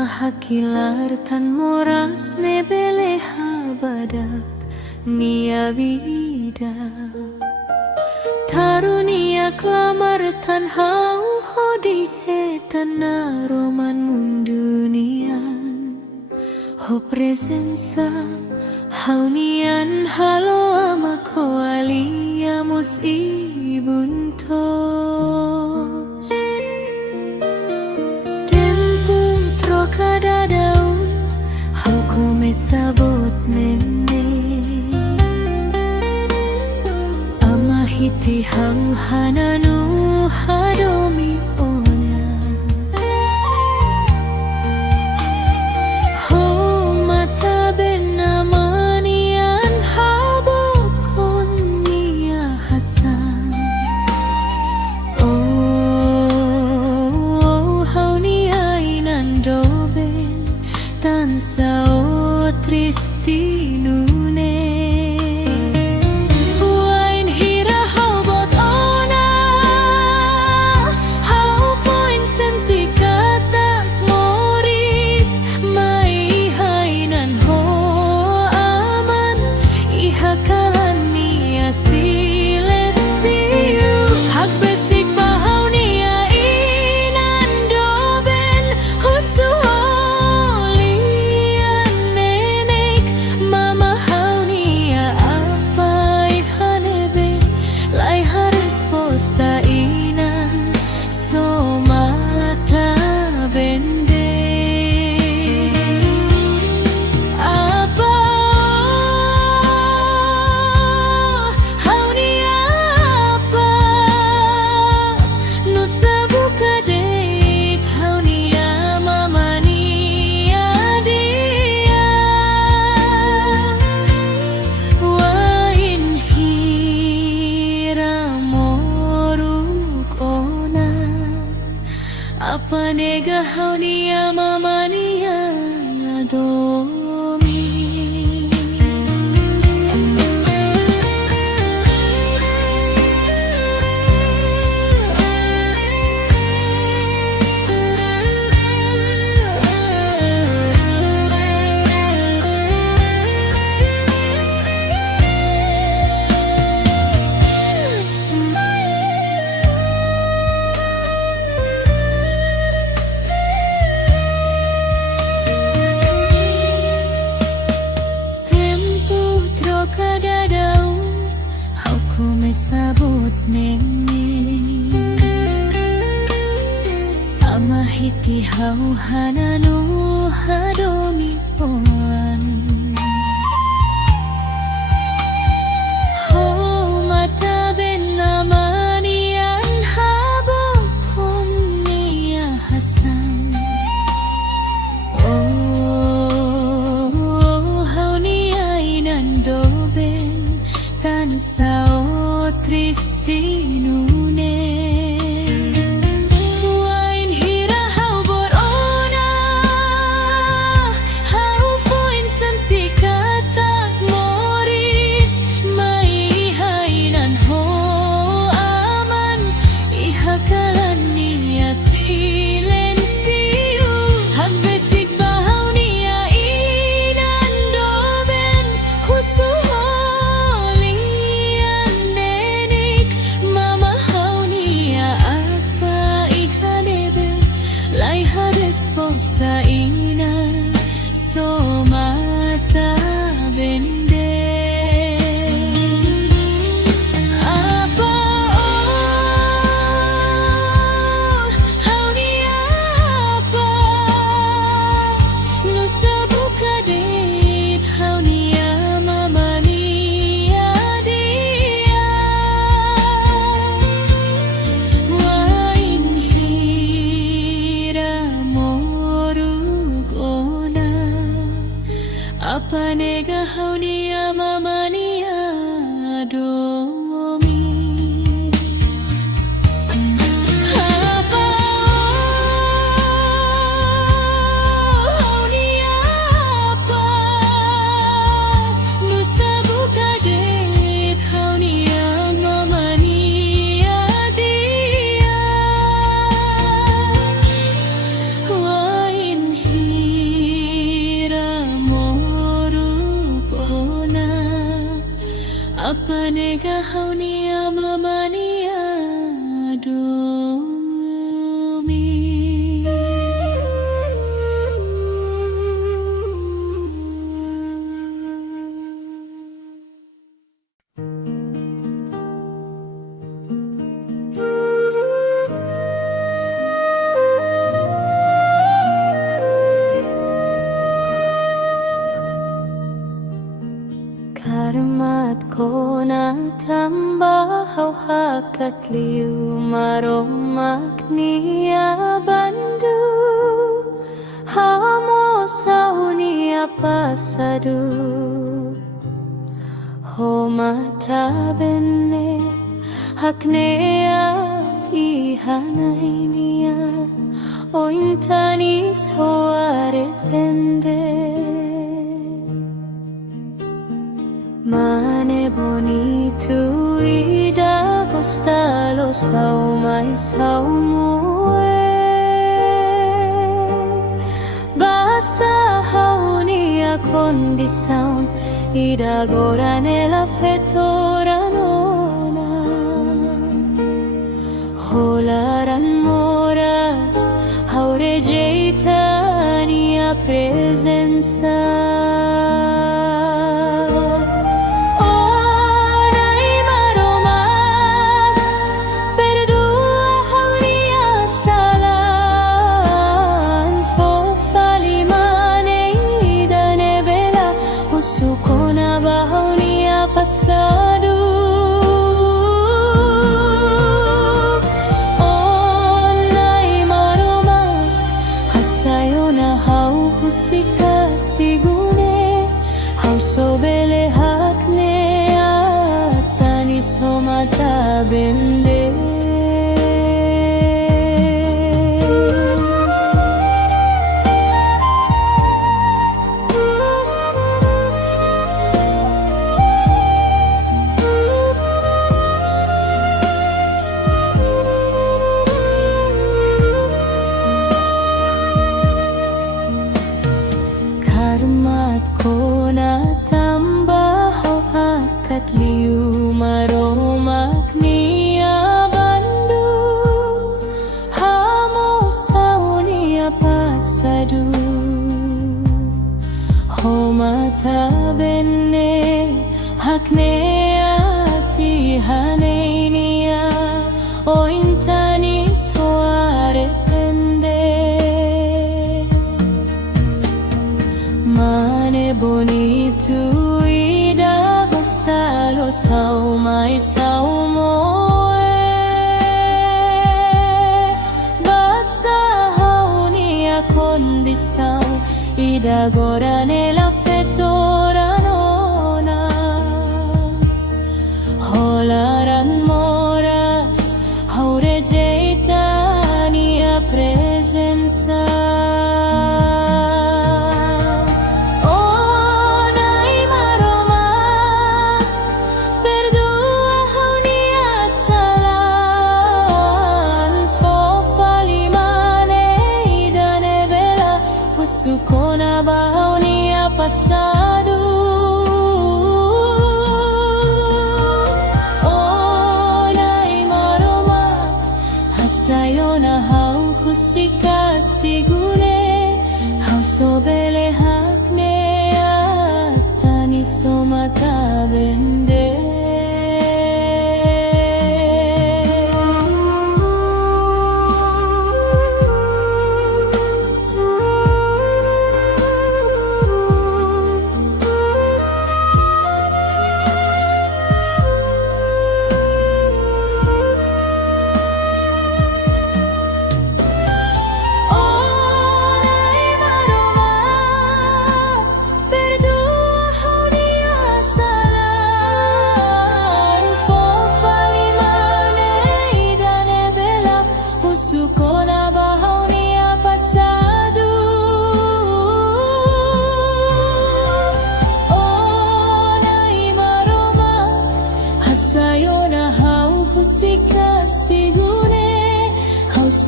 Mahakilar tan moras nebele habadat nia vida Tarunia klamar tan hau hodi hetana roman mundunian Ho presensa haunian halo ama koaliamos ibuntos Tempung trocada daun hau come sabot nene Amahiti hau hananu hadomi ona Ho mata benamanian habokon nia hasan Oh hau nia inandoben tan sao tristinune Wain hira hau bot ona hau foin senti kata moris mai hainan ho aman iha kalania silensiu hak besik bahau nia inan doben husu holian nenek mama hau nia apa ihanebe lai haresposta inan somata bende apa hau nia apa nusa buka date hau nia mama nia dia wain hira moruk ona apa nega hau nia mama nia domi Tempo trocada daun hau come sabot nene Amahiti hau hananu hadomi oan Ho mata benamanian habokon nia hasan Oh hau nia inan doben tan sao tristinune Wain hira hau bot ona hau foin senti kata moris mai hainan ho aman iha kalania silensiu hak besik bahau nia inan doben husu holian nenek mama hau nia apa ihanebe lai haresposta inan somata bende apa hau nia apa nusa buka date hau nia mama nia dia wain hira moruk ona apa nega hau nia mama nia domi apa hau nia apa nusa buka date hau nia mama nia dia wain gahaunia mamania domi. Karmat ko na tambahau hakat liu maromak niya bandu hamo saunia pasadu ho mata benne hakne at ihanay niya o intanis ho arepende. Mane bonito y da costa los mais haumue basa haunia condição y da gora nella fetora nona holaran moras haurejeita nia presença. Passado onai maroma hasayona hau husikas tigune hau sobele hakne atani somata bende. Karmat ko na tambahau hakat liu maromak niya bandu hamo saunia pasadu ho mata benne hakne ati hanay niya o intanis ho arepende. Mane bonito y da basta los mais saumoe basta haunia condição y da gora nella fetora nona holaran moras haurejeita nia presença. Sukona bahonia passado onai maroma hasayona hau husikas tigune hau sobele hakne atani somata bende.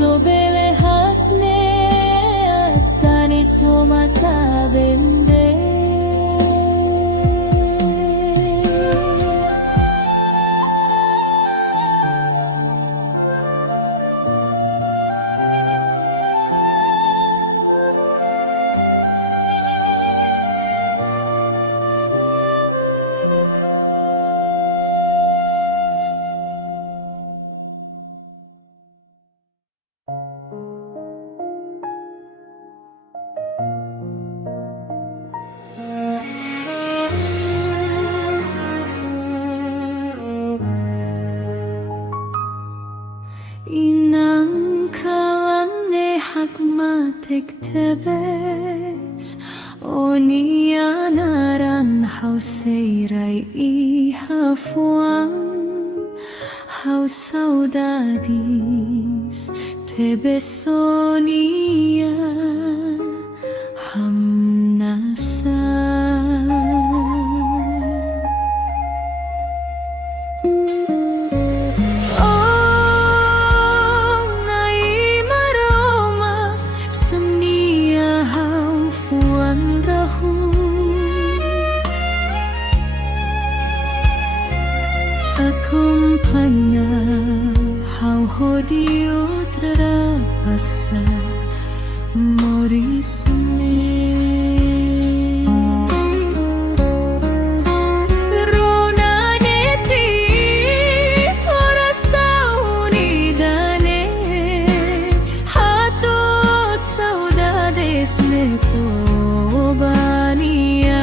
Sobele hakne atani somata bende. nagtebes o niya naranhaw seiray ihafuang how saudades te besonia hamnasa. Acompaña how jodido trapasa morisme. Pero naneti orasa unidane hato saudades neto bania.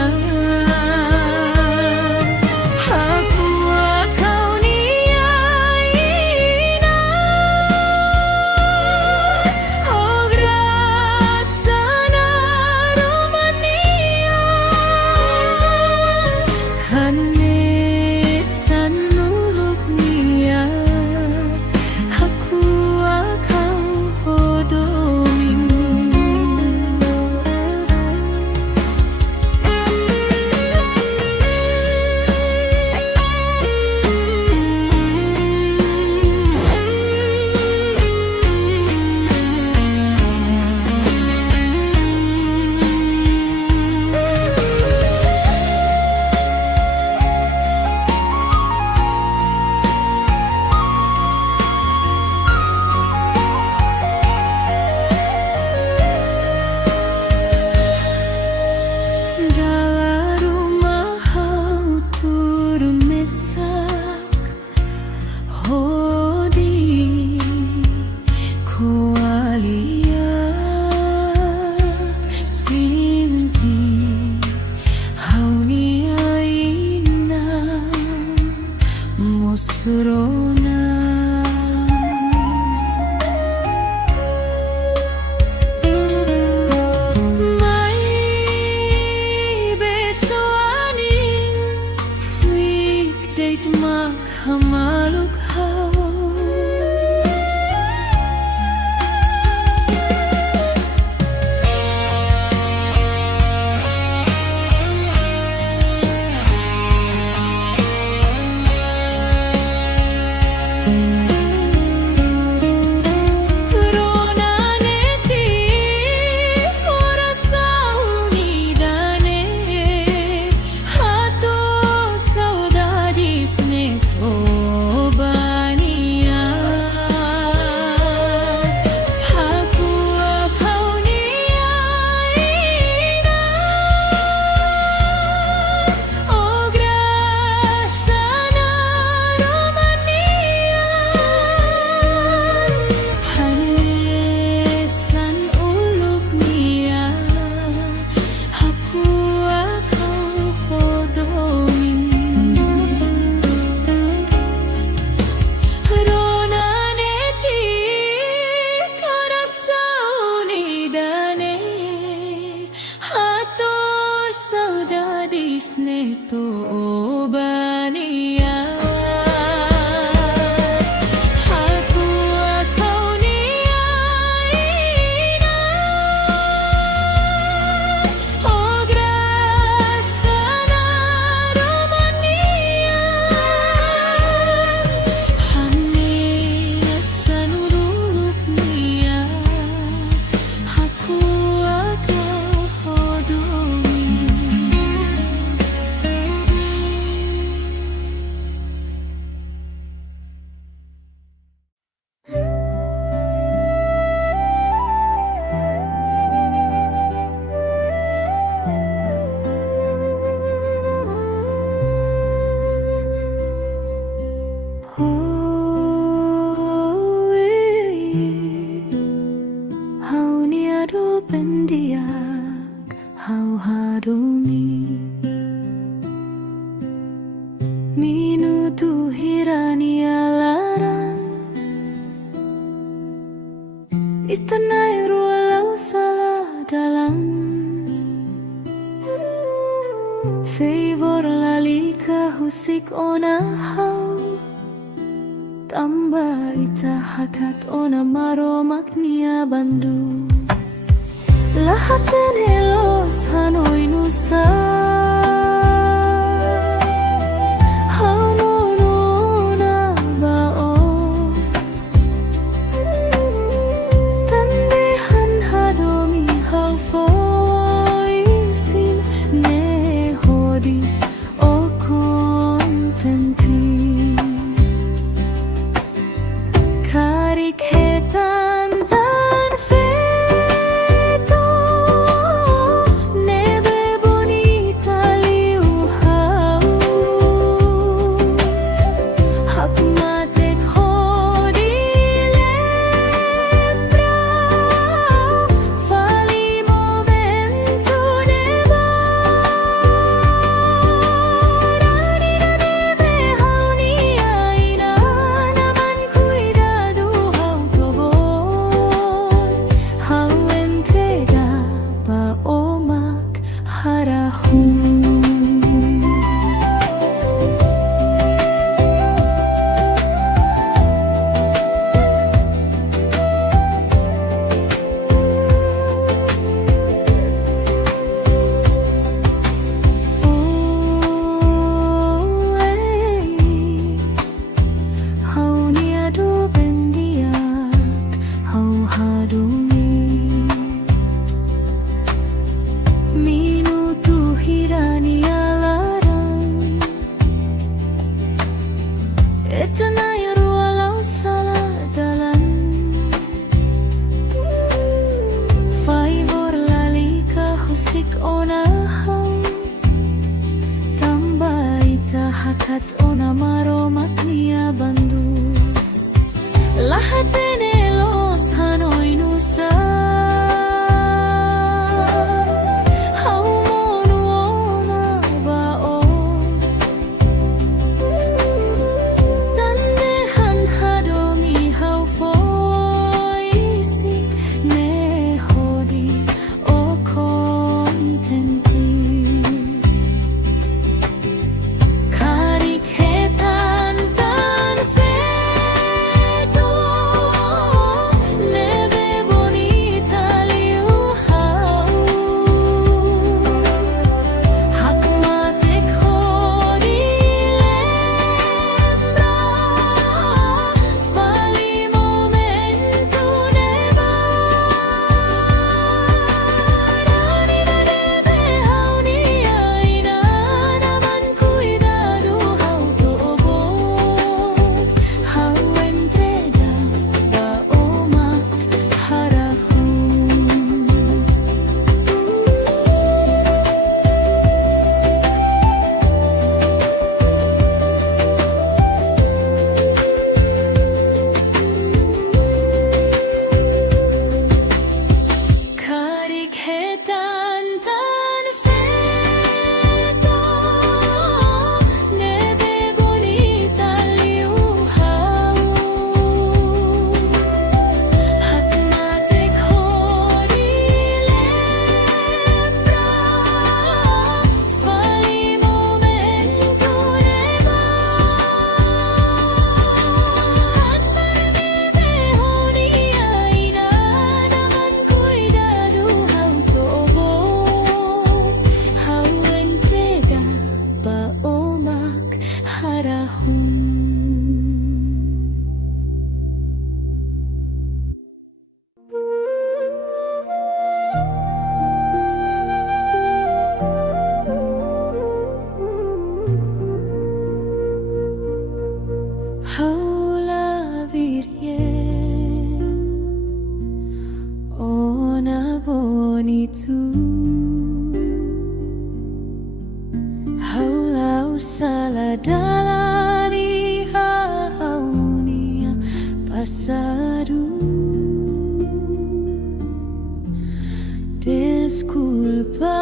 dalan. Favor lalika husik onahaw, tamba ita hakat ona maromak niya bandu. Lahat tenelos Hanoi Nusa, hamonuna bao, tandehan hadomi haufoisin ne hodi o kontenti. Karik hetan tan feto, nebe bonita liuhau, hakmatek hodi lembra, fali momento neba, ranina nebe hauni aina, naman cuidado hau togot, hau entrega pa omak harahun. Hau niado bendiak, hau hadumi, minutu hirani alarang, etanaya rualau salah dalan. Favor lalika husik onahaw, tamba ita hakat ona maromak niya bandu. Lahat tenelos Hanoi Nusa, haumonuona bao, tandehan hadomi haufoisi ne hodi o kontenti. Karik hetan tan feto, nebe bonita liuhau, hakmatek hodi lembra, fali momento neba, ranina nebe hauni aina, naman cuidado hau togot, hau entrega pa omak harahun. Karik hetan tan feto, nebe bonita liuhau, hakmatek hodi lembra, fali momento neba, nebe hodi aina, naman cuidado hau togot, hau entrega pa omak harahun. Haula Virgen, ona bonitu, haula usala dalari haunia pasadu. Disculpa,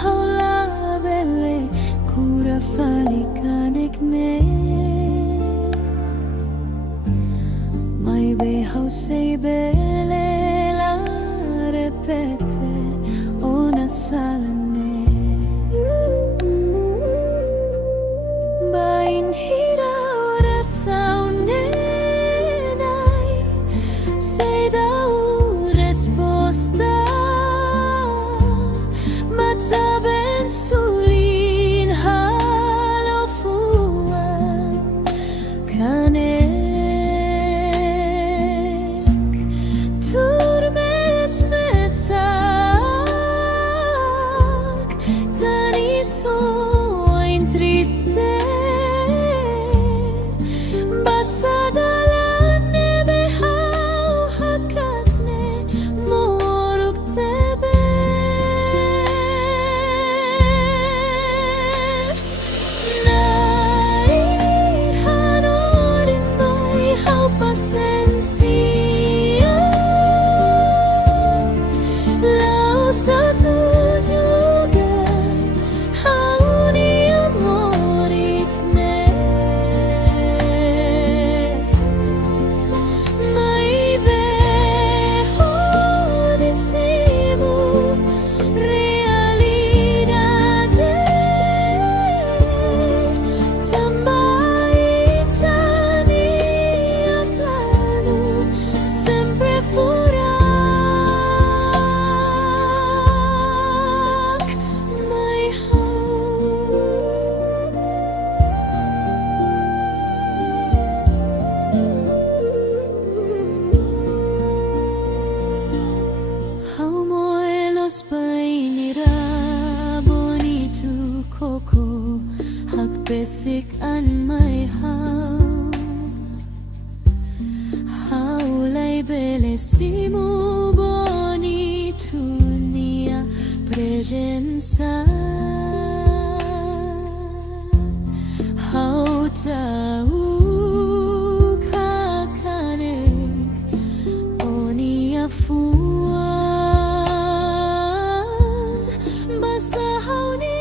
haula belle, cura falikanek me. Mai be hau sei bele la repete. salane bain hira ora saune nai sei dau resposta mata ben sulin halo fuan kanek turmes mesak tani so triste basadalane behau hakatne moruk tebes nai hanorin mai hau pasensia lau satu juga basic an mai how lay bellissimo bonitunia presenza how tau kakane onia fuan basa hauni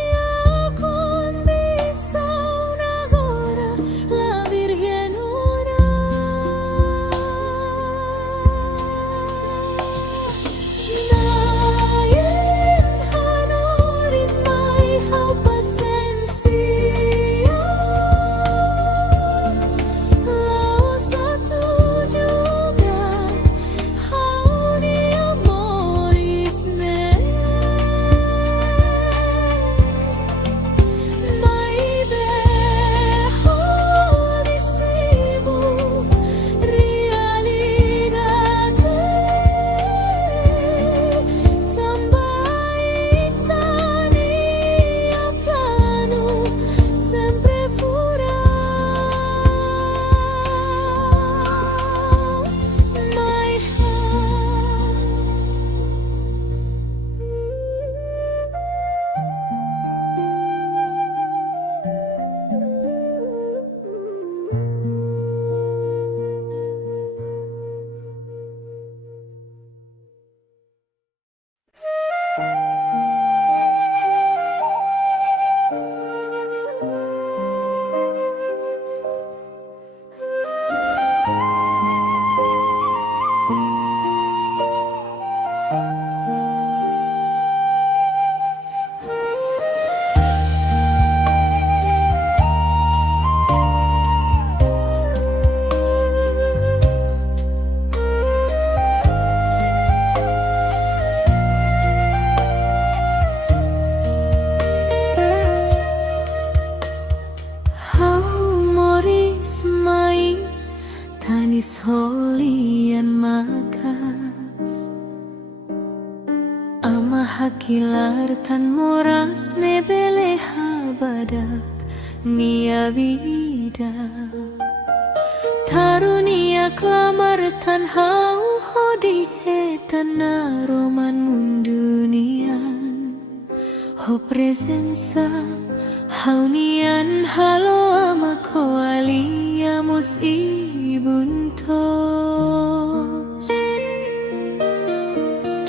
Tanis holian makas ama hakilar tan moras nebele habadak nia vida tarunia klamar tan hau hodi hetan roman mundunian ho presensa haunian halo ama koaliamos ibuntos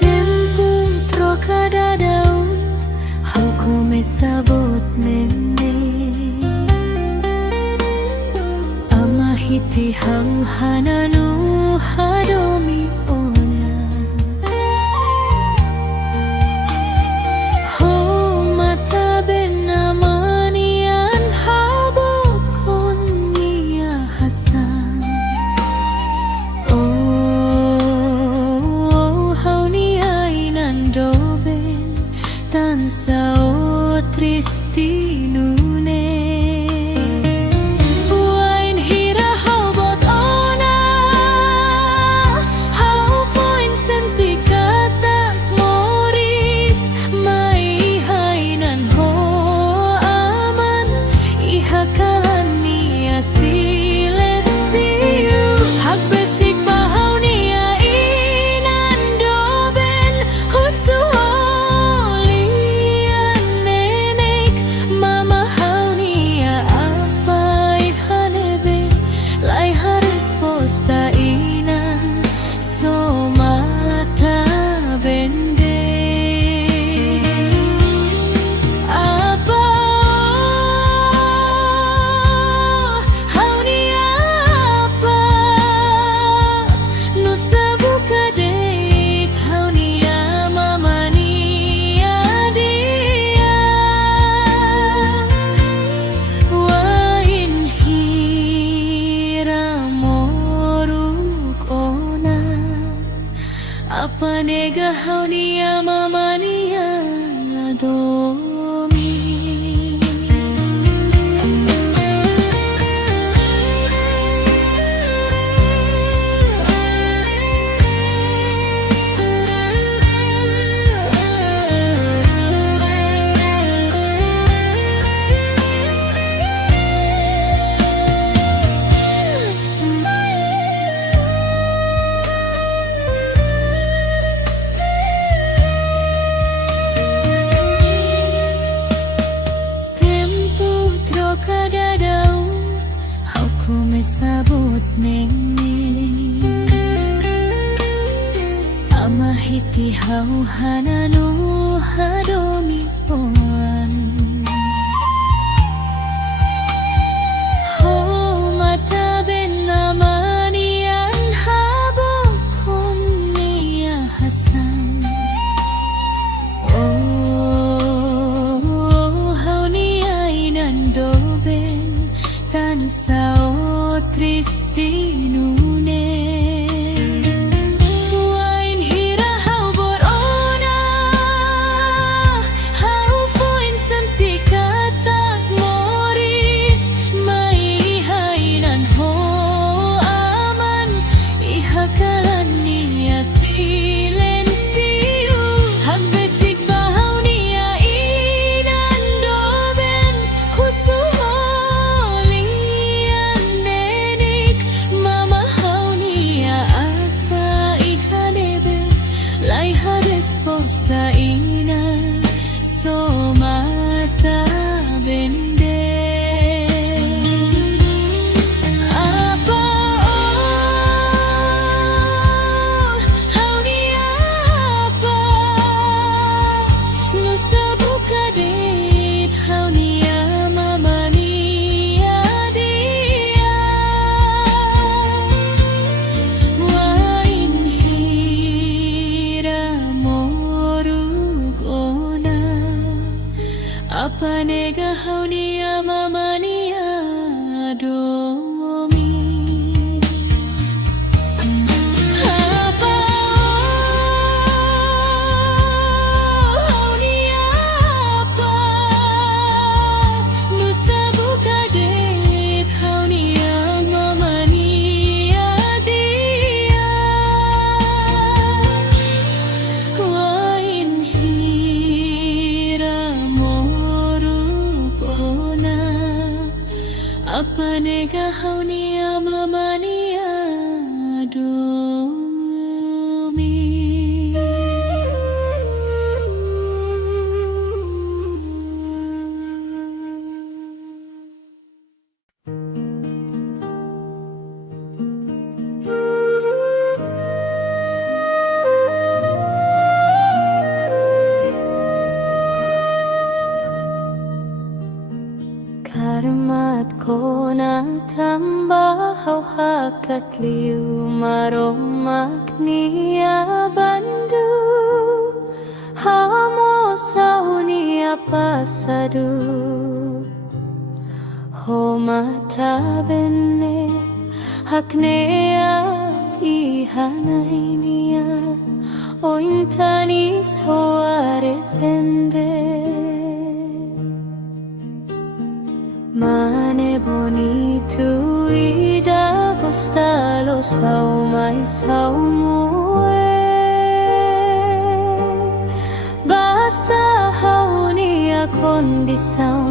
tempo trocada daun hau come sabot nene ama hiti hau hananu hadomi ona sao tristi nune wain hira hobot ona hau foin senti kata moris mai hainan ho aman iha kalani asilet siu hak besik bahau nia inan doben husu holian nenek mama hau nia apai hanebe lai haris posta inan so mata bende apa hau nia apa nusa buka date hau nia mama nia dia wain hira moruk ona apa nega hau nia mama nia domi tempo troca dadau hau come sabut nenge amahiti hau hananu hadomi poan ho mata ben namanian habokon nia hasan hau nia inan doben tan sao tristi nune wain hira hau bot ona hau foin senti kata moris mai hainan ho aman iha kalani silensiu hak besik bahau nia inan doben husu holian nenek mama hau nia apa iha debe lai hades posta ina so mata bende apa hau nia apa nusa buka date hau nia mama nia dia wain hira moruk ona apa nega hau nia mama nia domi apa hau nia apa nusa buka date hau nia mama nia dia wain hira moruk ona apa nega hau nia mama nia domi karmat kona tambah hau hakat liu maromak nia bandu hamo saunia pasadu ho mata benne hakne ati hanainia o intani soare pende ida gostalos hau mais hau mue basa hau nia condição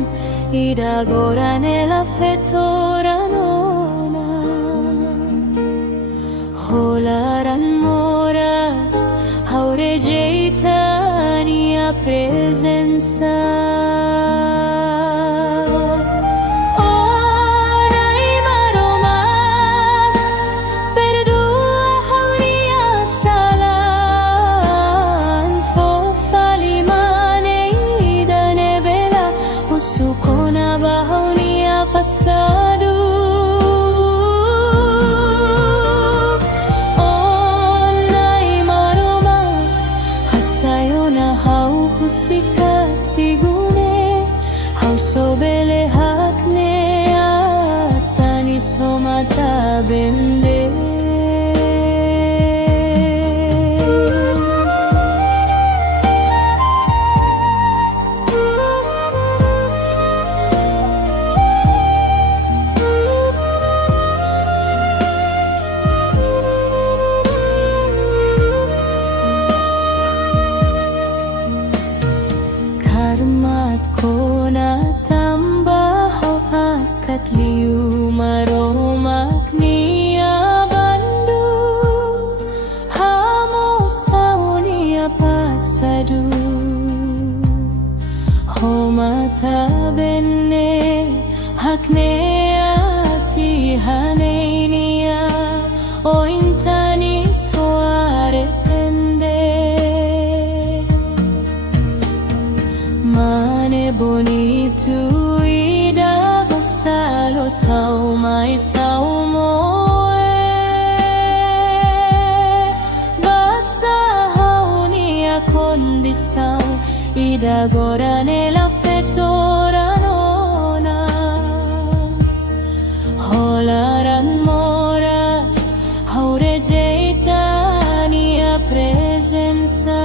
ida agora nella fetora nona holaran moras hau rejeita nia presença. Passado onai maroma hasayona hau husikas tigune hau sobele hakne atani somata bende. Kona tambah akat liu maromak nia bandu hamo saunia pasadu homata benne hakne ati haneinia o intani soare bonito ida gostalos hau mais hau moe basa hau nia condição ida agora nella fetora nona holaran moras hau rejeita nia presença.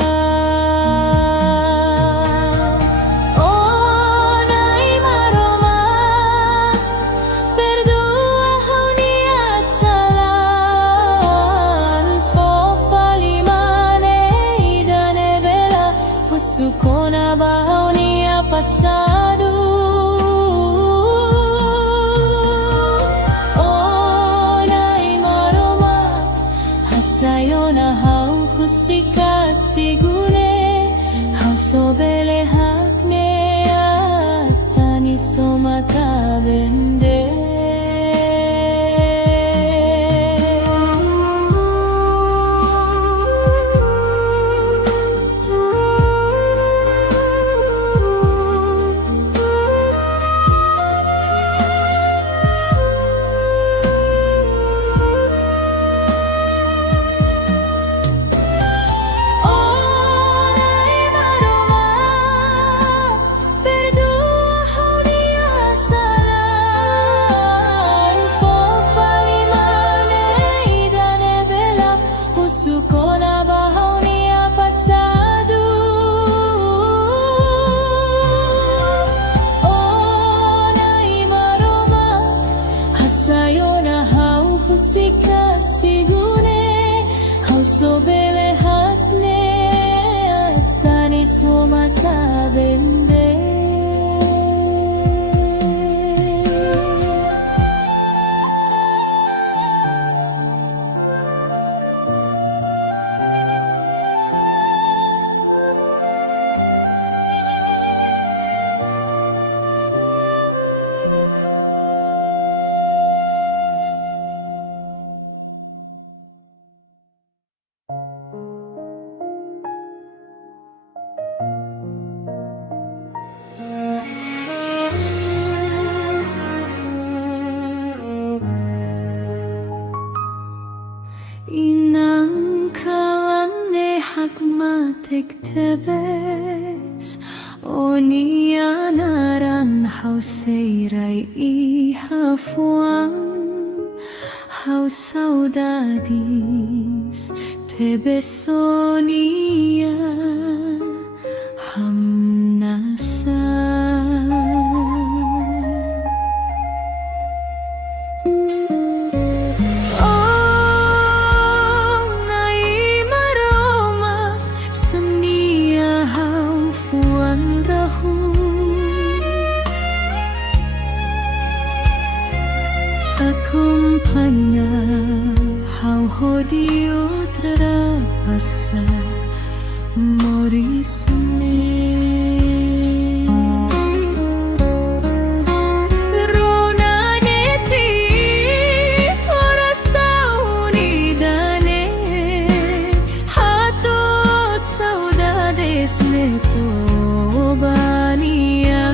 Sukona bahau nia passado onai maroma hasayona hau husikas tigune hau sobele hakne atani somata bende. Sobele hakne atani somata bende. Inang kalane hakmatek tebes onia naran hauseirai ihafuang hau saudades tebesonia hamnasa. hanya hau diu terasa morisme Rona neti ora saunidane hato saudades neto bania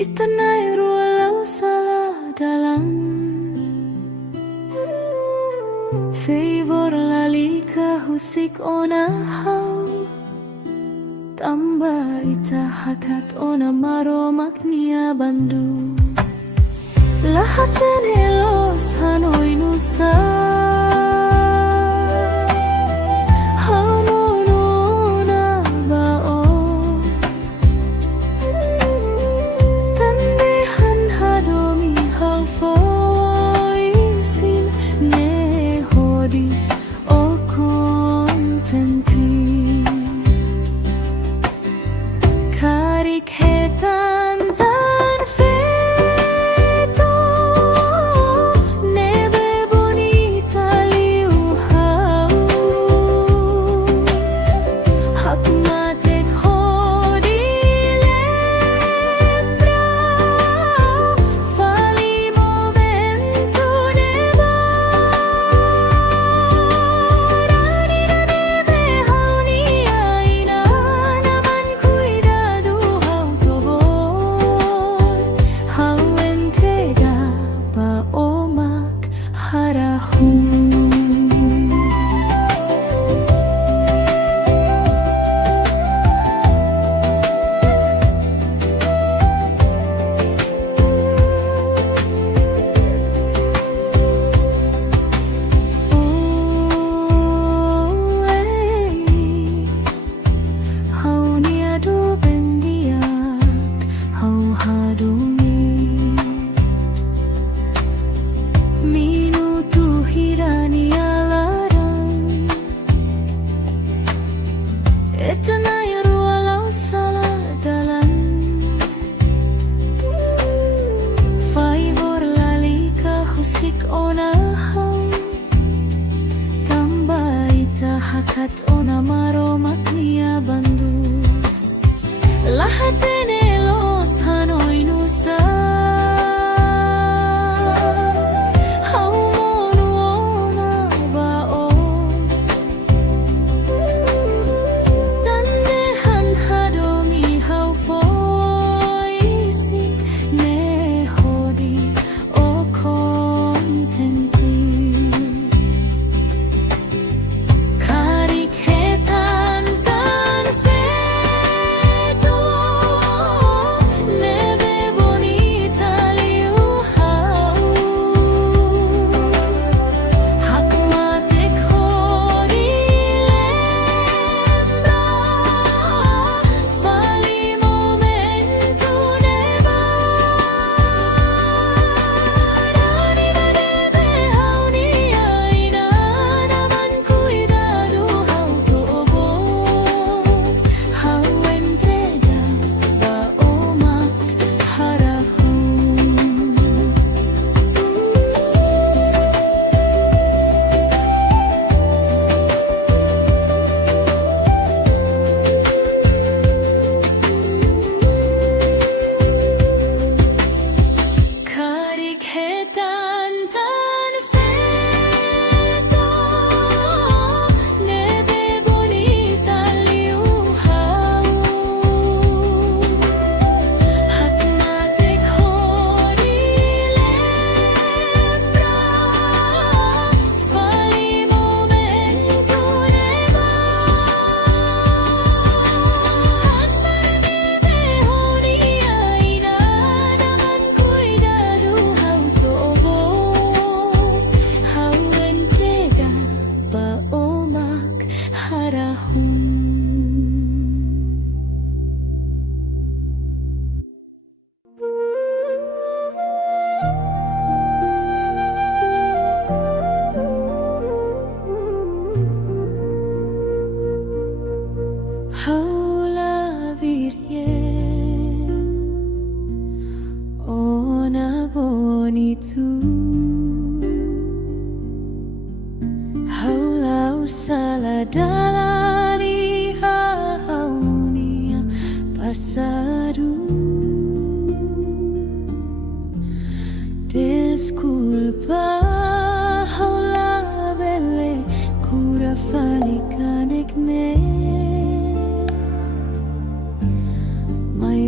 Itanay walau salah dalam Favor lalika husik ona hau Tamba ita hakat ona maro maknia bandu Lahaten helos Hanoi Nusa minuto hirani alarm etanay walau salah dalam favor lalika husik onahau tambaita hakat ona maromak niya bandu lahat los Hanoi Nusa Haula Virgen, ona bonitu. Haula usala dalari haunia pasadu. Desculpa, haula belle cura falikanek me.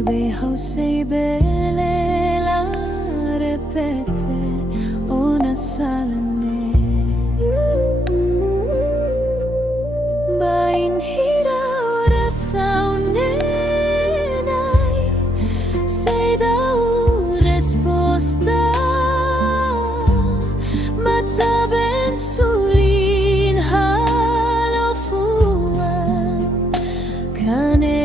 Behau sei bele la repete ona salane bain hira ora saunenai sei dau resposta mata ben sulin halo fuan kane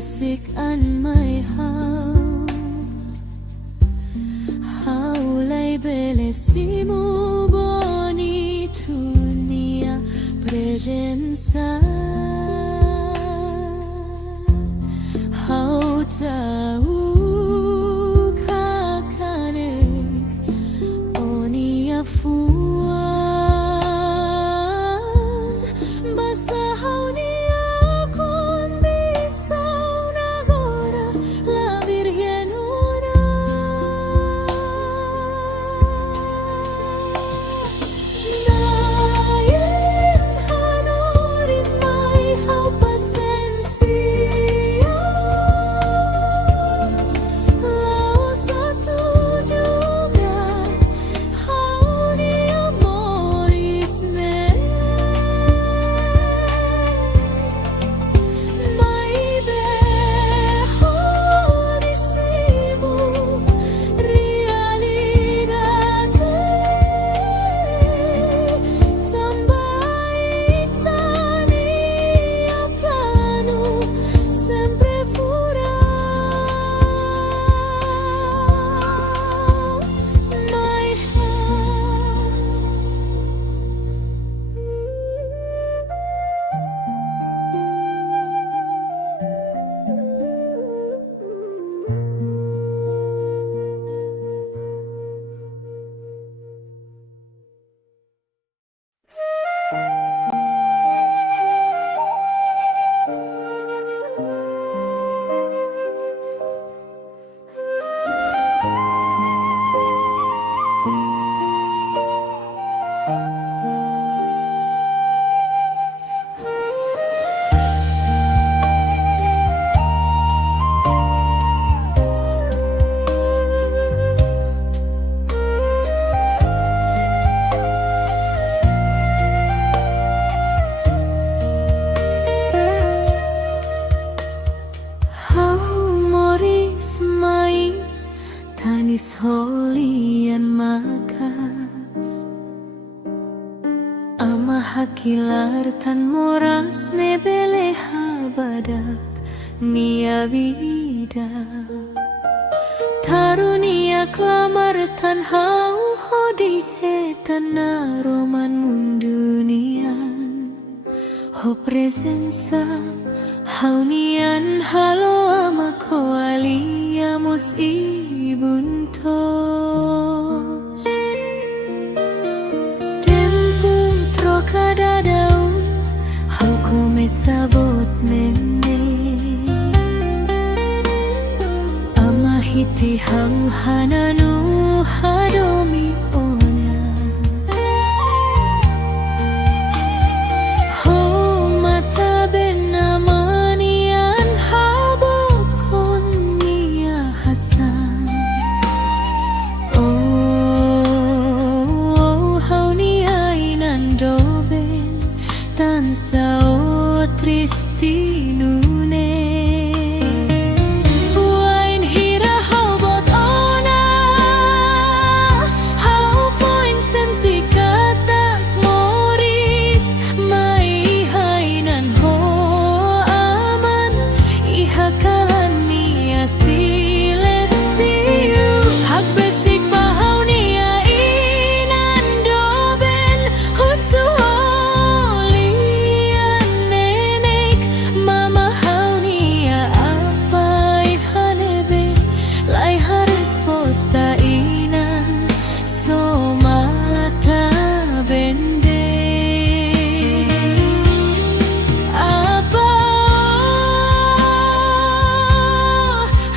basic an may haulay belesimo bonito niya presensa how tahu kakane onia fuan basa haunia kon bisau nagora la virgen una naim hanorin may hau pasensia lao sa tujuga haunia moris me may behorisimo realidade tambay tania plano sempre fura my heart. How moris mai tanis holian makas ama hakilar tan moras nebele habadak nia vida tarunia klamar tan hau hodi hetan roman mundunian ho presensa haunian halo ama koaliamos ibuntos tempung trocada daun hau comesabot nene ama hiti hau hananu hadomi ona ho mata benamanian habokon nia hasan oh haunia inandoben tan sao tristinune wain hira haubot ona hau foin senti kata moris mai hainan ho aman ihakalan nia siletsiu hak besik bahau nia inan doben husu holian nenek mama hau nia apai hanebe lai haresposta inan somata bende apa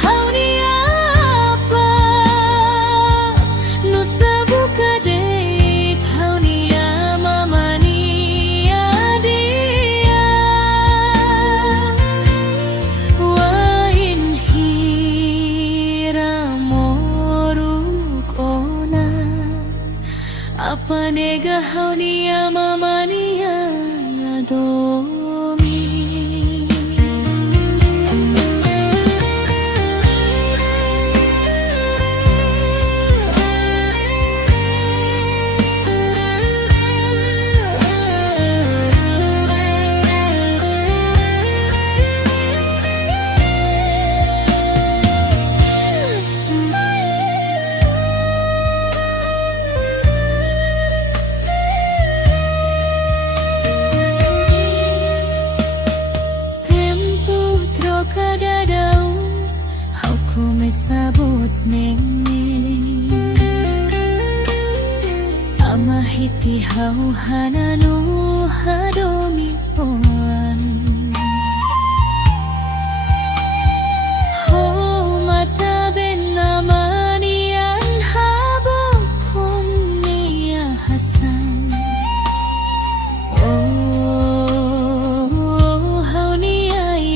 haunia apa no sabuka date haunia mama nia dia wain hira moruk ona apa nega haunia mama nia domi hananu hadomi poan ho mata ben namanian habokon niya hasan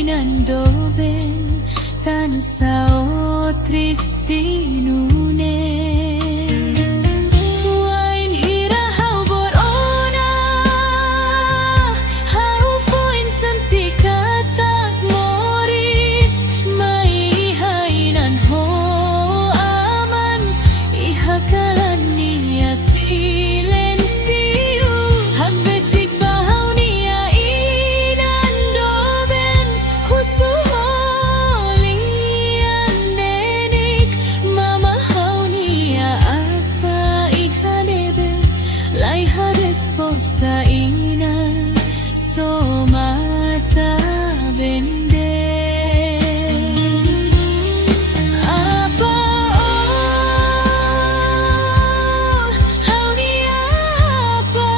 nandoben tan sao tristinune wain hira hau borona hau foin santikata moris mai hainan ho aman ihakalan niya silencio hagbesik bahau niya inandoben husuholian denik mama hau niya apa ihanebe lai resposta ina somata bende apa hau niya apa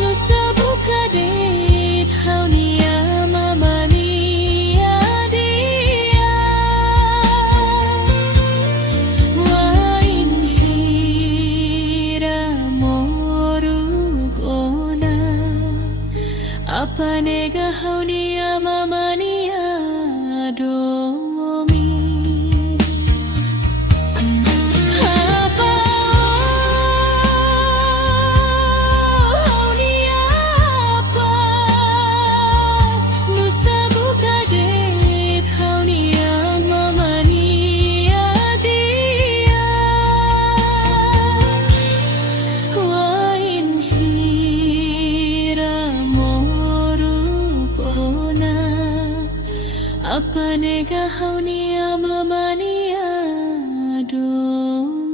nusa buka det hau niya mama niya dia wain hira morugona apa nega hau niya mama niya domi apa hau niya apa nusa buka det hau niya mama niya dia wain hira morugona apa nega hau niya mama niya domi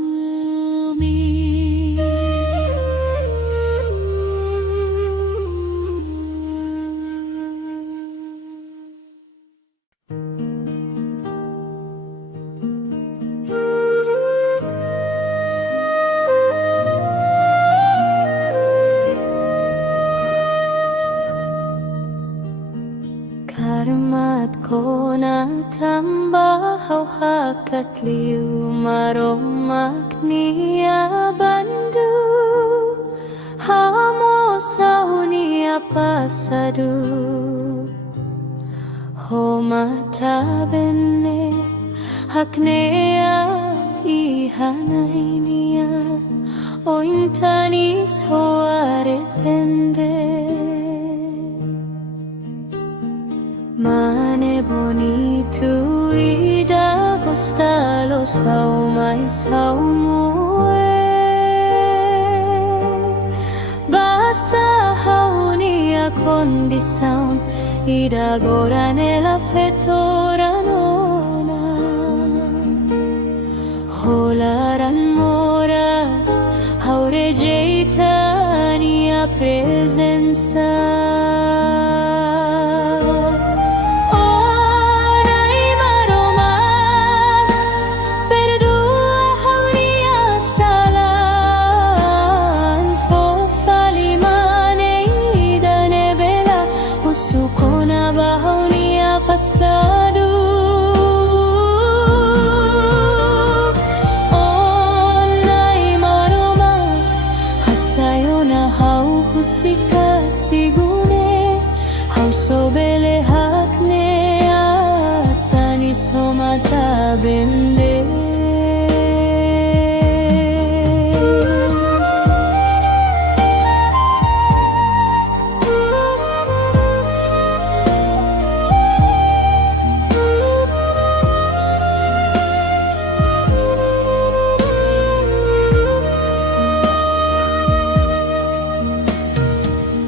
Karmat ko na tambah hau hakat liu maromak niya bandu hamo sau niya pasadu ho mata benne hakne at ihanay niya o intanis ho arepende Mane bonito y da costa los hau mais hau mue Basa hau niya condição y da agora nella fetora nona Holaran moras hau rejeita niya presença Passado Onai maroma Hasayo na hau husikas tigune Hau sobele hakne Atani somata bende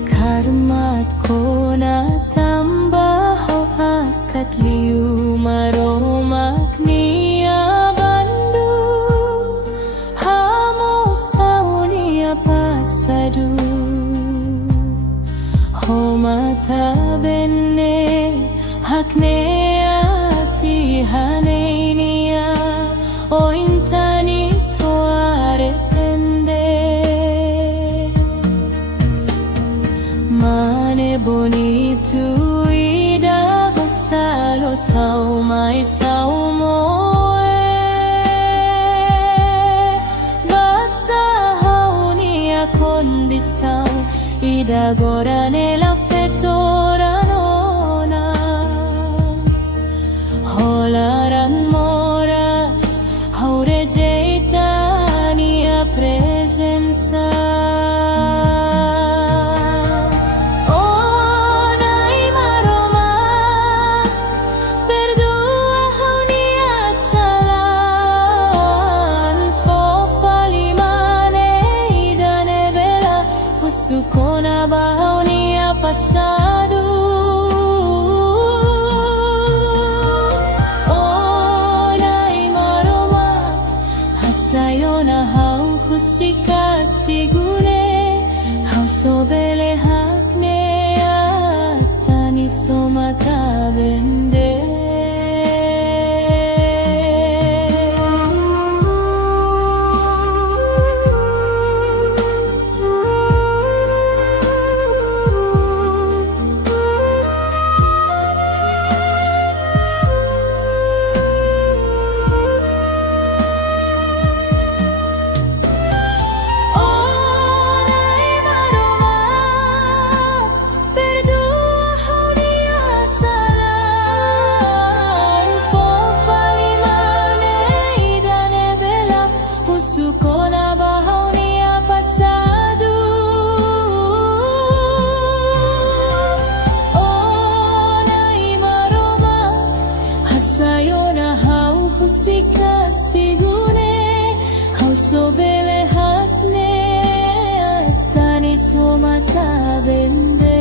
Karmat ko na tambah hau hakat liu maromak niya bandu hamo sau niya pasadu ho mata benne hakne ati hanay niya o intanis ho arepende Mane bonito ida basta los hau mai sau moe basta hau nia condição ida agora nella fetora nona holaran moras hau rejeita nia presença. Sukona bahau nia passado Onai maroma Hasayona hau husikastigune Hau sobele hakne Atani somata bende Sukona bahau nia passado Onai maroma Hasayona hau husikastigune Hau sobele hakne Atani somata bende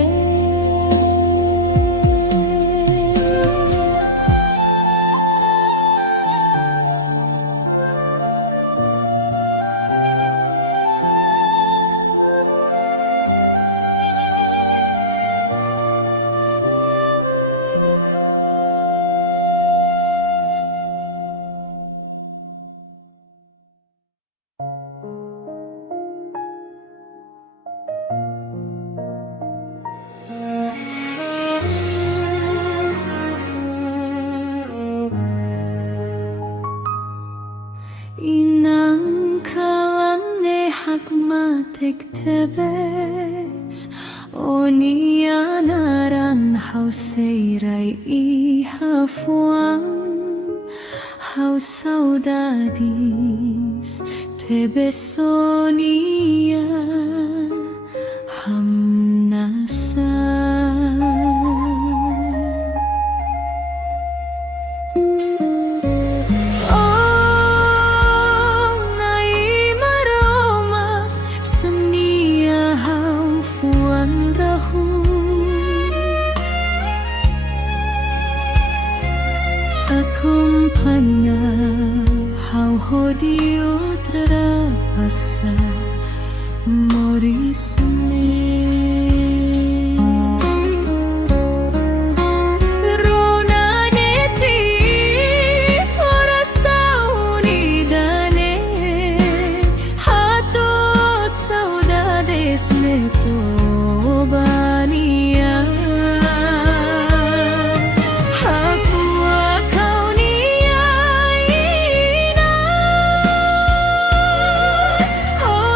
Inang kalane hakmatek tebes Onianaran hau seirai I hafuang Hau saudades tebesonia hamnasa Akumpanya hau hodio terapasa morisme Rona neti ora sauni dane hato saudades neto bania Oh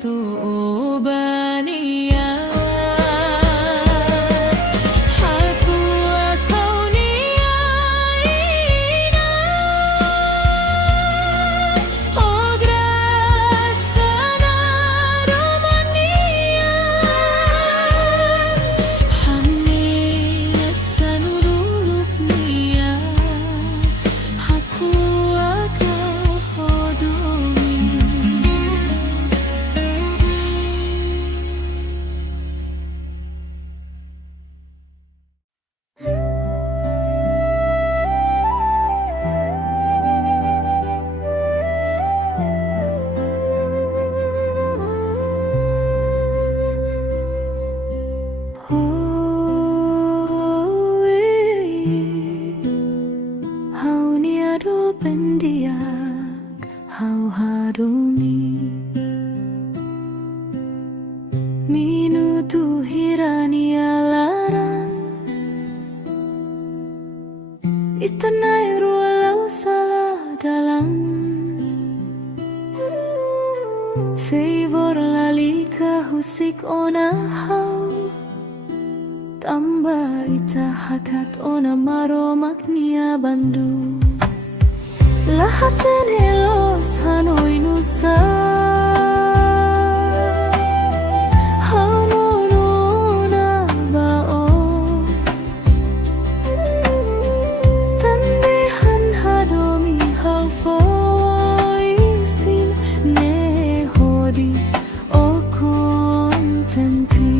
to bania Aku akau niaina Oh grasana romania Hani sanuluk nia Aku akau hodomi Hau niado pendiak, hau haruni Minutu hirani alarang Itanai rualau salah dalam Favor lalika husik ona hau Tamba ita hakat ona maro maknia bandu Lahaten helos hanoi nusa Hau monona bao Tandehan hadomi hau foisin ne hodi o kontenti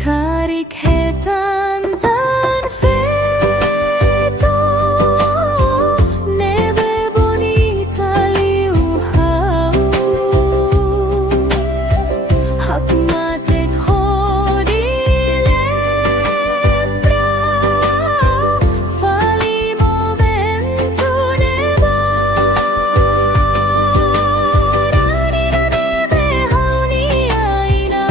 Karik hetan tan feto Nebe bonita liu hau Hak matek hodi lembra Fali momento neba Rani na nebe hau ni aina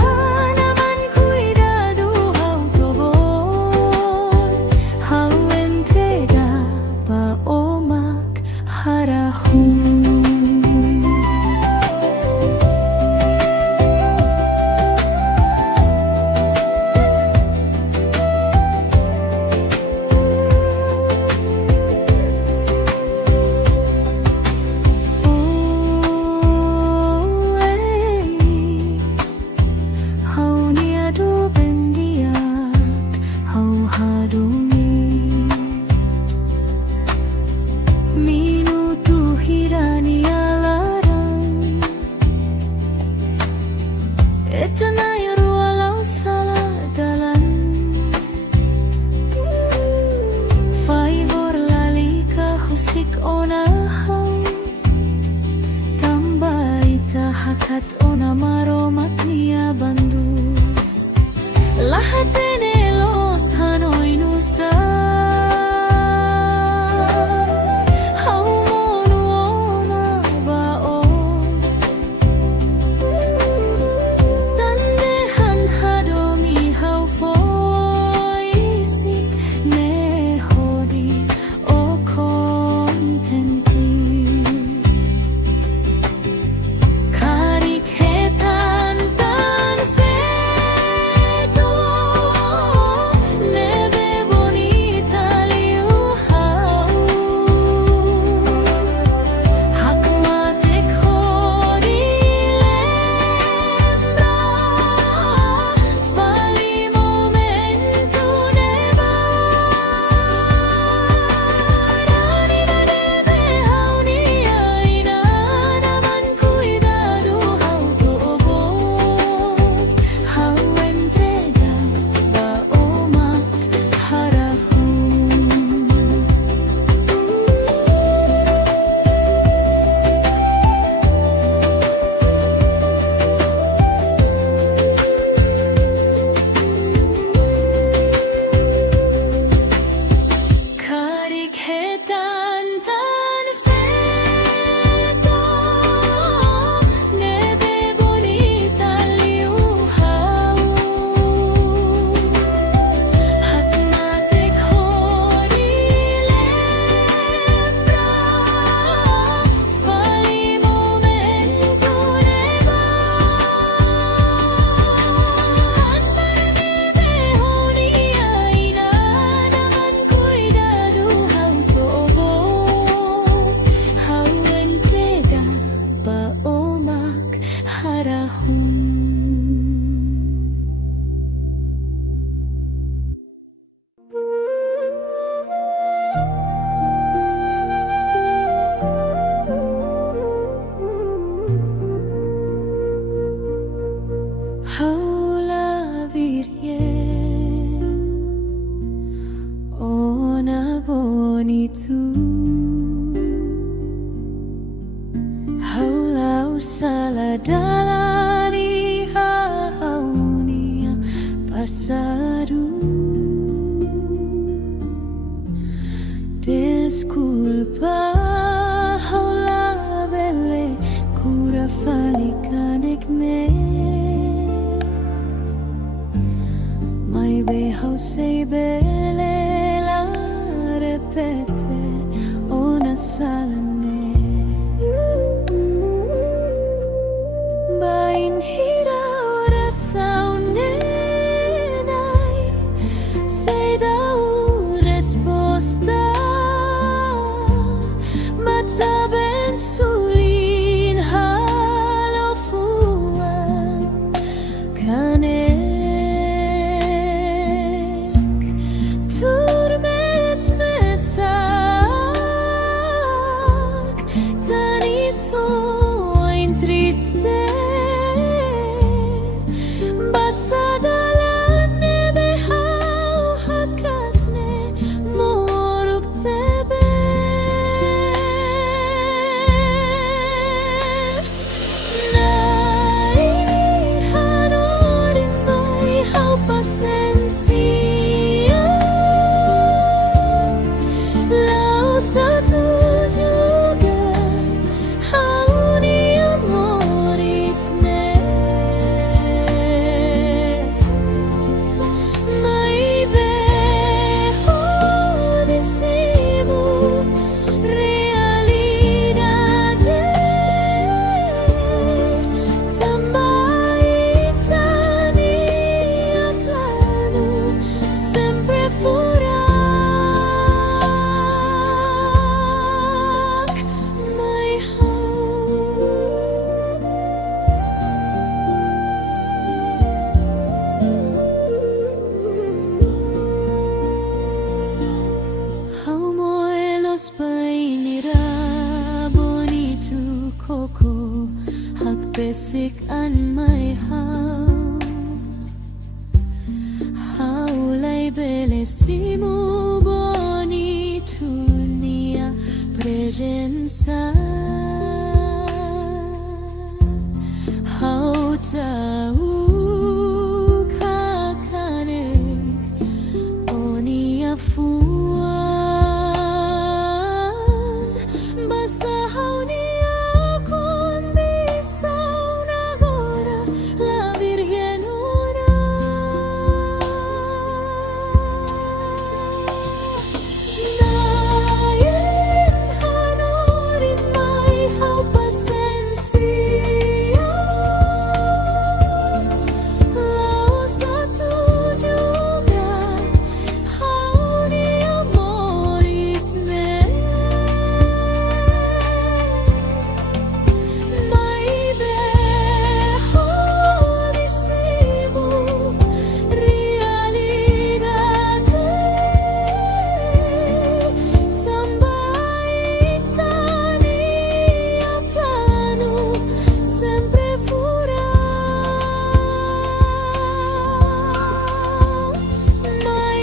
Naman cuidado hau tobot Hau entrega pa omak harahun Hau niado pendiak, hau hadumi Minutu hirani alarang Etanai rualau salah dalam Favor lalika husik ona hau Tamba ita hakat ona maro maknia bandu Lahaten elos hanoi nusa Hau monu ona bao Tandehan hadomi hau foisi ne hodi o kontenti Karik hetan salah dalari haunia pasado. Disculpa, haula belle cura falicanek me. Mai behau sei belle la repete ona salane. Bain hira ora saunenai, sei dau resposta. Mata ben sulin halofuan kanek turmes mesak tani so triste basadalan nebe hau hakatne moruk tebes nai hanorin mai hau pasensia lau satu juga hauni amoris ne mai beho disimu realidade tambai tani aklanu sempre furak mai hau moelos painira bonitu koko hak pesik an mai hau lai belesimu bonitu nia presença hau tahu kakane onia fuan basa haunia condição agora la virgen ora nain hanorin mai hau pasensia lau satu juga hauni amoris me mai beho disimu realidade tambai tani aplanu sempre furak mai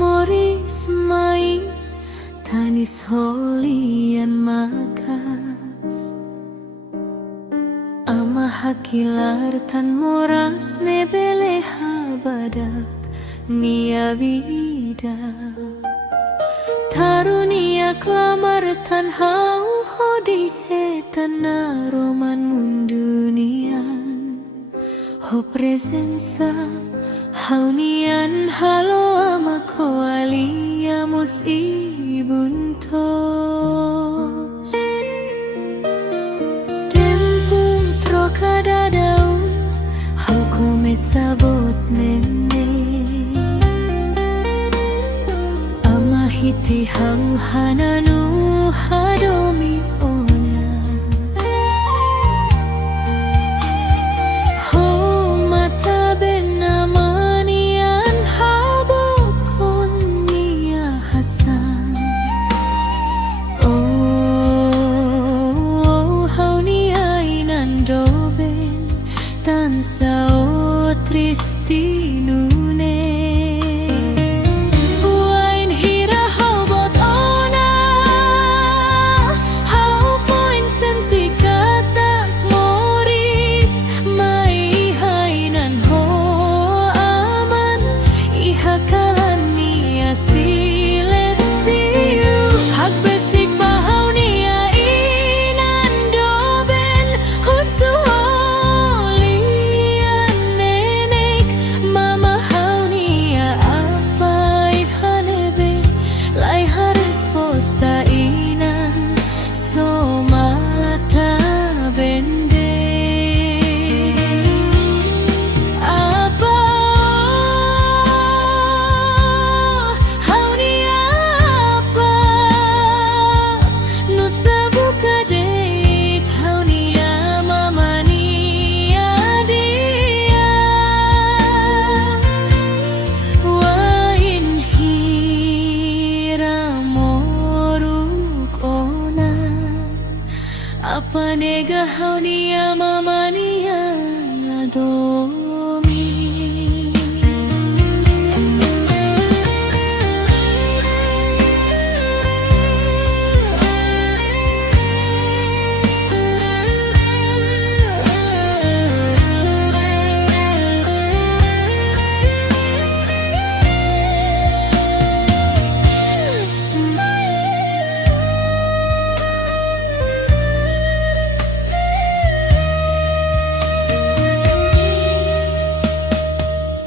moris mai tanis holian makas ama hakilar tan moras nebele habadak nia vida tarunia klamar tan hau hodi hetan roman mundunian ho presenza Haunian halo amako aliamos ibuntos. Tempo troca dadau hau come sabot nene. Amahiti hau hananu hadomi ona. Ho mata benamanian habokon nia hasan. Oh hau nia inandoben tansao tristinune. Wain hira hau bot ona, hau foin senti kata moris, mai hainan ho aman, iha kalania silensiu, hak besik bahau nia inan doben, husu holian nenek, mama hau nia apa ihanebe, lai hares posta inan, so mata bende. Apa hau nia apa, nusa buka date hau nia mama nia dia. Wain hira moruk ona, apa nega hau nia mama nia domi.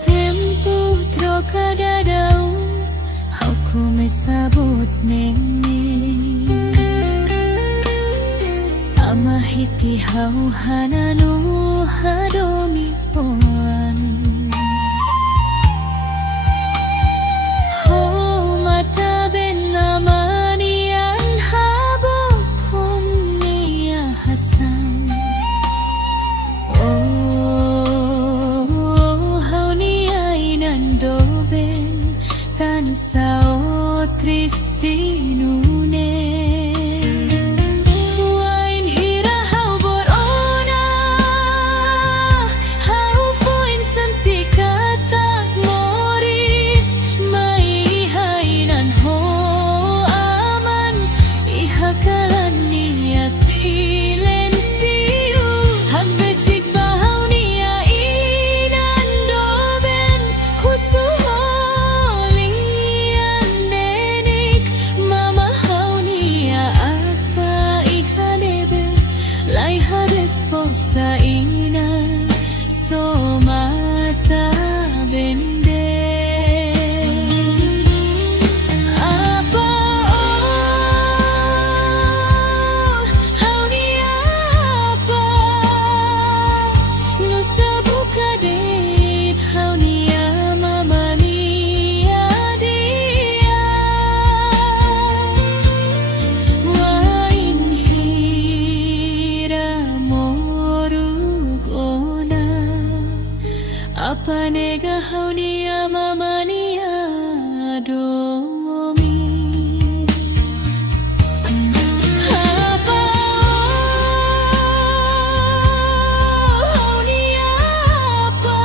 Tempo troca dadau hau come sabot nene. Amahiti hau hananu hadomi oan. Ho mata benamanian habokon nia hasan. Oh hau nia inandoben tansao tristinune. Wain hira hau bot ona, hau foin senti kata moris, mai hainan ho aman, iha kalania silensiu, hak besik bahau nia inan doben, husu holian nenek, mama hau nia apa ihanebe, lai hares posta inan, so mata bende. Apa hau nia apa, nusa buka date hau nia mama nia dia. Wain hira moruk ona, apa nega hau nia mama nia domi. Apa hau nia apa,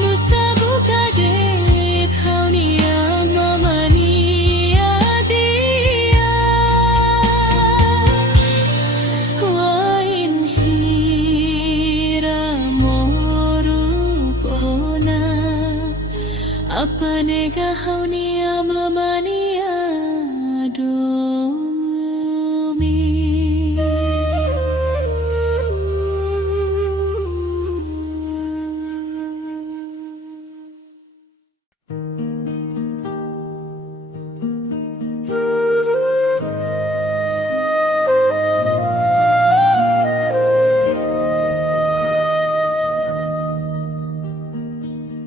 nusa buka date hau nia mama nia dia. Wain hira moruk ona, apa nega hau nia mama nia domi.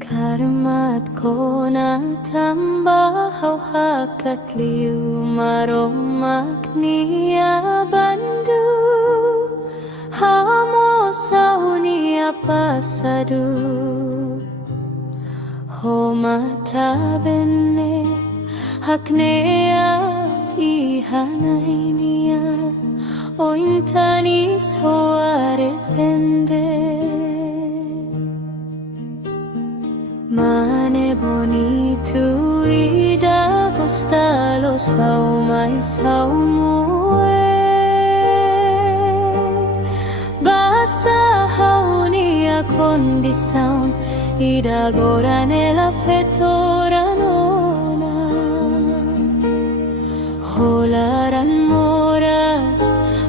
Karamat ko na tambahaw hakat liu maromak niya bandu hamo saunia pasadu ho mata benne hakne at ihanay niya o intanis ho arepende Mane bonito y da costa los mais haumue Basa haunia condição y da gora nella fetora nona Holaran moras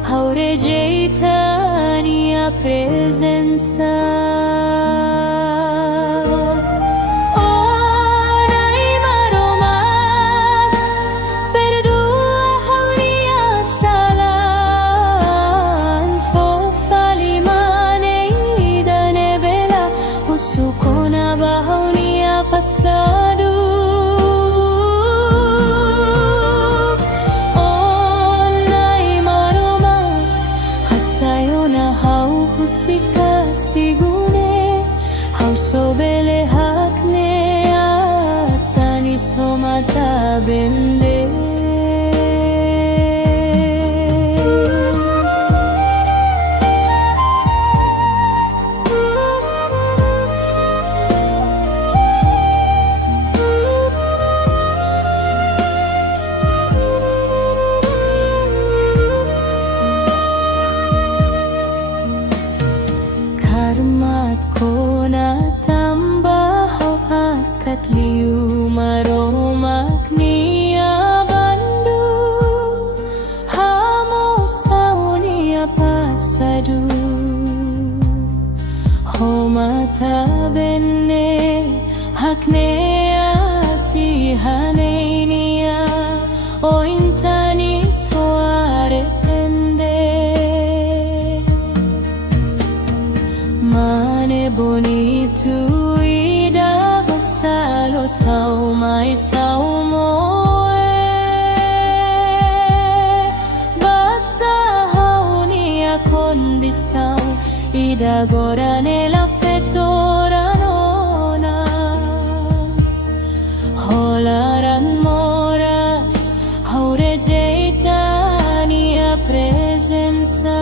haurejeitania presença Suko na bahaw niya pasado Onay maroma Hasayo na hau husikas tigune Hau sobele hakne Atani somata bende Karmat ko na tambahaw hakat liu maromak niya bandu hamo saunia pasadu ho mata benne hakne ati hanay niya o intanis ho arepende Mane bonito y da basta los mais haumoe Basta haunia condição y da gora nella fetora nona Holaran moras haurejeitania presença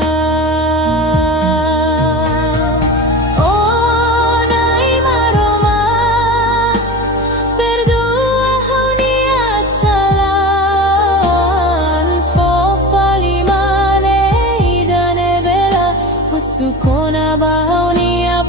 Suko na bahaw niya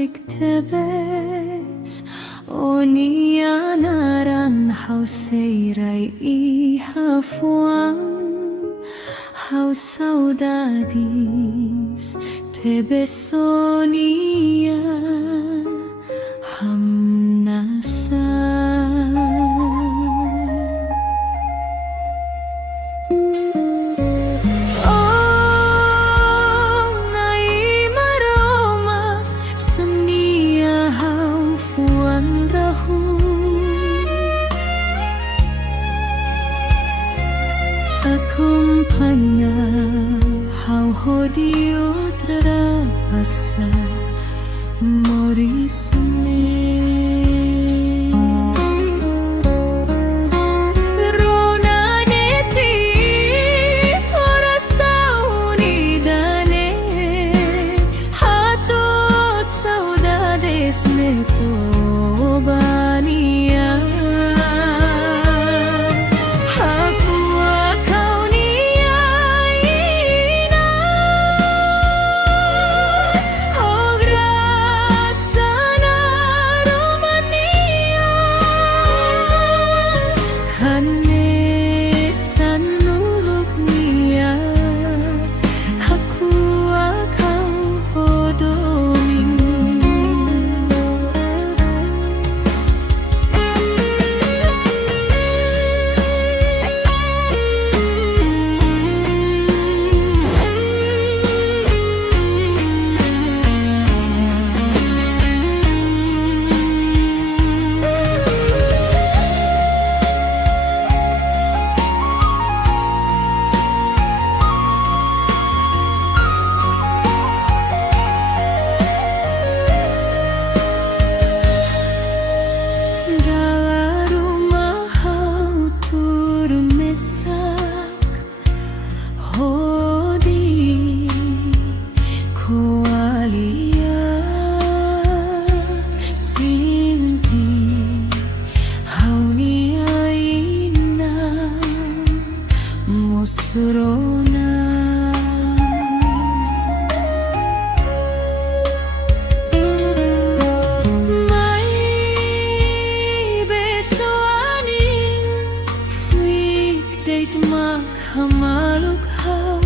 tektebes Onianaran hauseirai I hafuang Hau saudades tebesonia hamnasa Akumpanya hau hodio terapasa morisme Rona neti orasa unidane hato saudades neto bania Surona Mai besoaning Fuik date mak hamaluk hau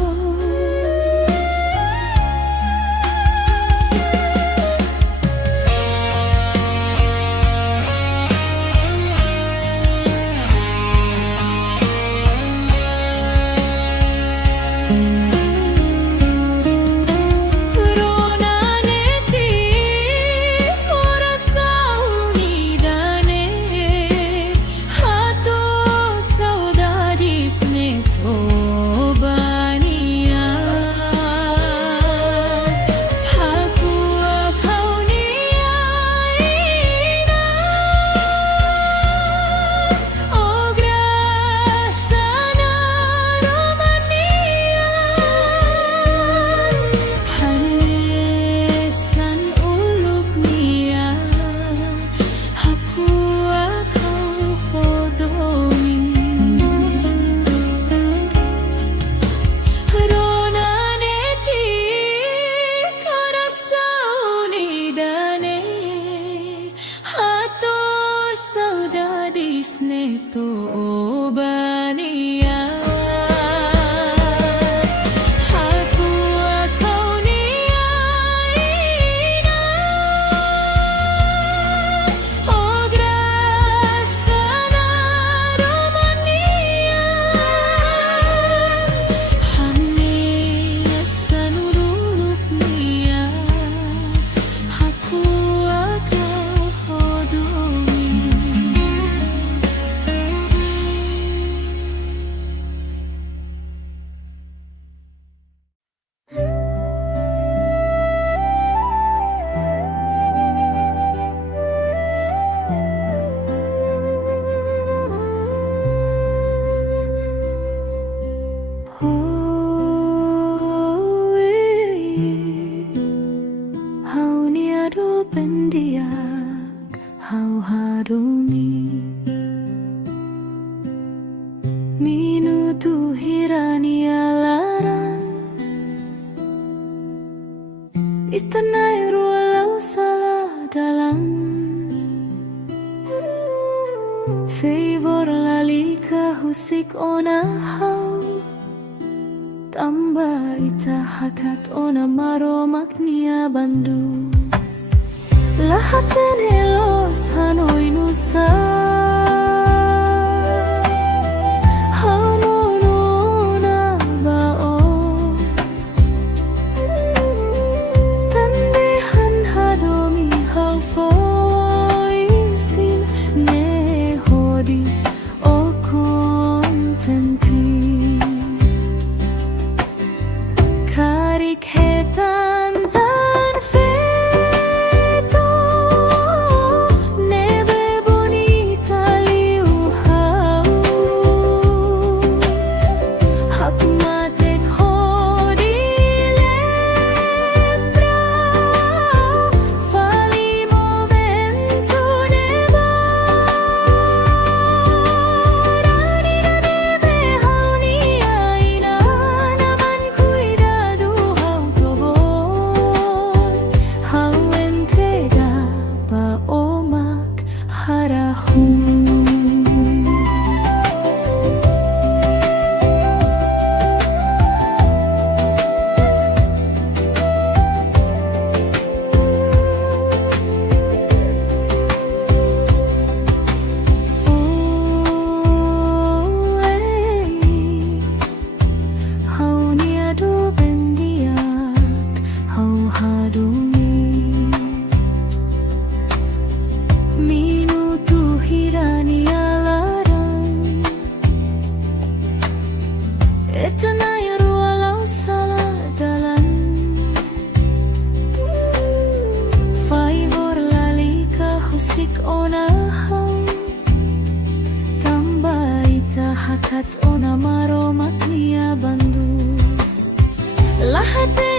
Neto bania Aku akau niaina Oh grasana romania Hane sanuluk nia Aku akau hodomi Pendiak hau haruni minutu hirani alaran itanai rualau salah Favor lalika husik onahau Tamba ita hakat ona maro maknia bandu Lahaten helos Hanoi Nusa Hamonona bao Tandehan hadomi haufoisin Ne hodi o kontenti Karik hetan tan feto Nebe bonita liu hau Hakmatek hodi lembra Fali momento neba Rani na nebe hauni aina Naman cuidado hau tobot Hau entrega pa omak harahun Hau niado bendiak hau hadungi Minutu hirani alaran Etanaya rualau salah dalan Favor lalika husik onahau Tamba ita hakat ona maro maknia bandu Lahate